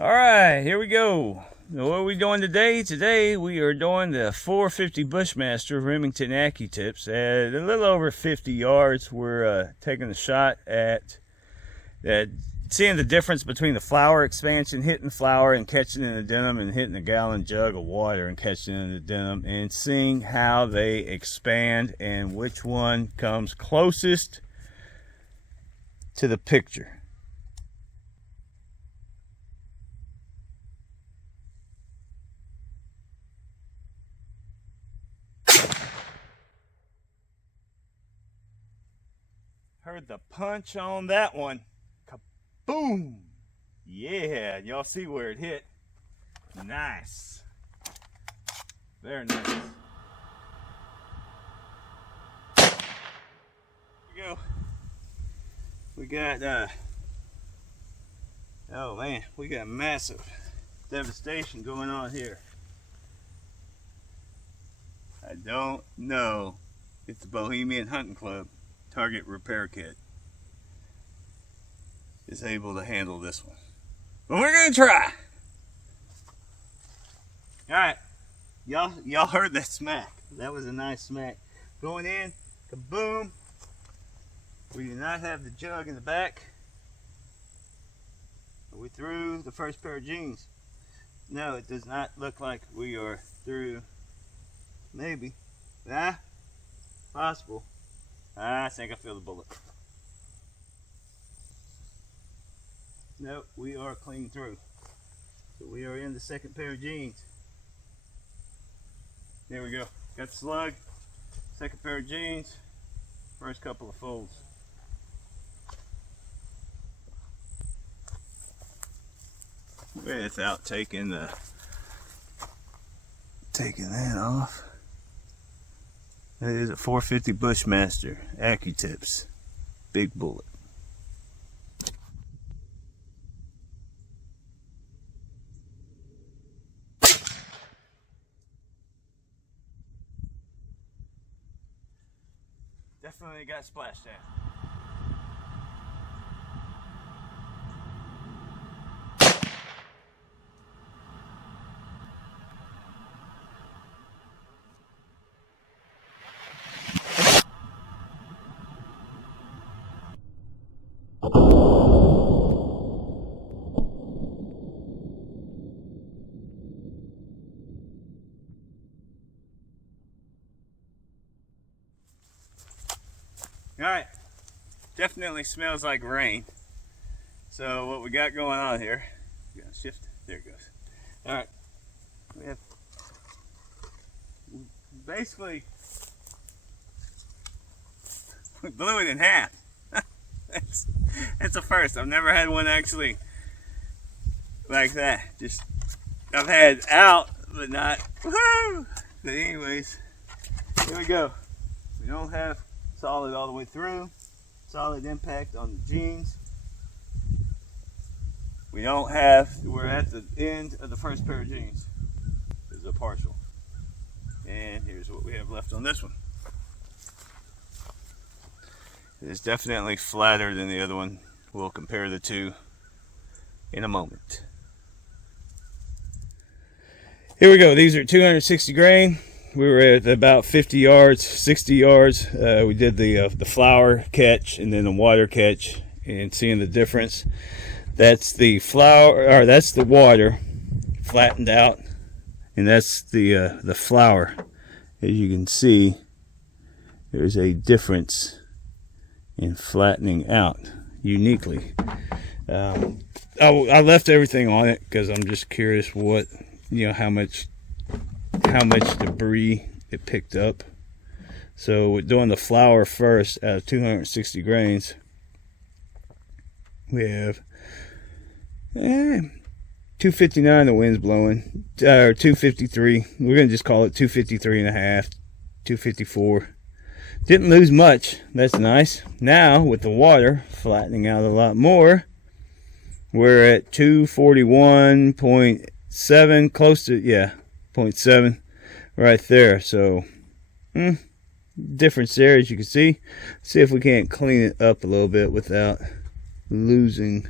All right, here we go. What are we doing today? Today we are doing the 450 Bushmaster Remington Accutips at a little over 50 yards. We're taking a shot at seeing the difference between the flower expansion, hitting flower and catching in the denim, and hitting a gallon jug of water and catching in the denim, and seeing how they expand and which one comes closest to the picture. Heard the punch on that one. Kaboom! Yeah, y'all see where it hit. Nice. Very nice. Here we go. We got, oh man, we got massive devastation going on here. I don't know if the Bohemian Hunting Club target repair kit is able to handle this one, but we're gonna try. All right, y'all heard that smack. That was a nice smack going in. Kaboom. We do not have the jug in the back. We threw the first pair of jeans. No, it does not look like we are through. Maybe. Possible. I think I feel the bullet. Nope, we are clean through. So we are in the second pair of jeans. There we go. Got the slug. Second pair of jeans. First couple of folds. Without taking that off. That is a 450 Bushmaster Accutips. Big bullet. Definitely got splashed down. Alright, definitely smells like rain. So what we got going on here, you gotta shift, there it goes. Alright, we have basically, we blew it in half. That's a first. I've never had one actually like that. Just, I've had out, but not, woohoo! But anyways, here we go. We don't have solid all the way through, solid impact on the jeans. We don't have, we're at the end of the first pair of jeans. This is a partial. And here's what we have left on this one. It is definitely flatter than the other one. We'll compare the two in a moment. Here we go. These are 260 grain. We were at about 50 yards, 60 yards. We did the flower catch and then the water catch, and seeing the difference. That's the flower, or that's the water flattened out, and that's the flower. As you can see, there's a difference in flattening out uniquely. I left everything on it because I'm just curious what, how much debris it picked up. So we're doing the flower first out of 260 grains. We have 259, the wind's blowing, or 253. We're gonna just call it 253 and a half, 254. Didn't lose much. That's nice. Now with the water flattening out a lot more, we're at 241.7, close to 0.7 right there. So difference there, as you can see. See if we can't clean it up a little bit without losing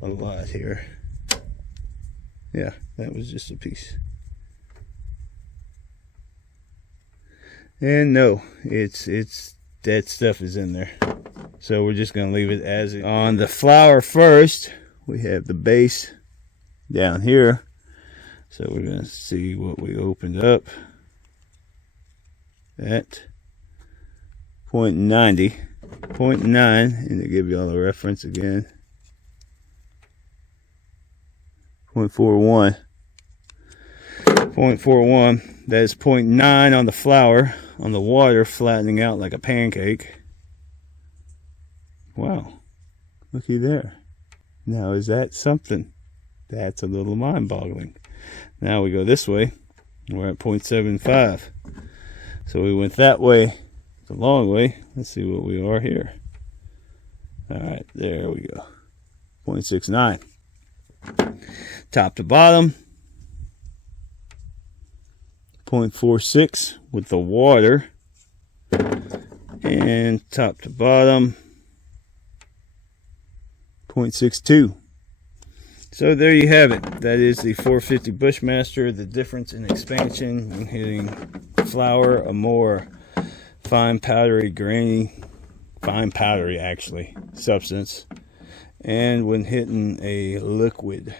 a lot here. Yeah, that was just a piece. And no, it's that stuff is in there. So we're just gonna leave it as it. On the flower first, we have the base down here. So we're gonna see what we opened up at 0.90, 0.9, and to give you all the reference again, 0.41. 0.41. That is 0.9 on the flower. On the water, flattening out like a pancake. Wow. Looky there. Now, is that something? That's a little mind-boggling. Now we go this way. We're at 0.75. So we went that way, the long way. Let's see what we are here. All right, there we go. 0.69. Top to bottom. 0.46 with the water. And top to bottom, 0.62. So there you have it. That is the 450 Bushmaster. The difference in expansion when hitting flower, a more fine powdery, grainy, fine powdery actually, substance, and when hitting a liquid.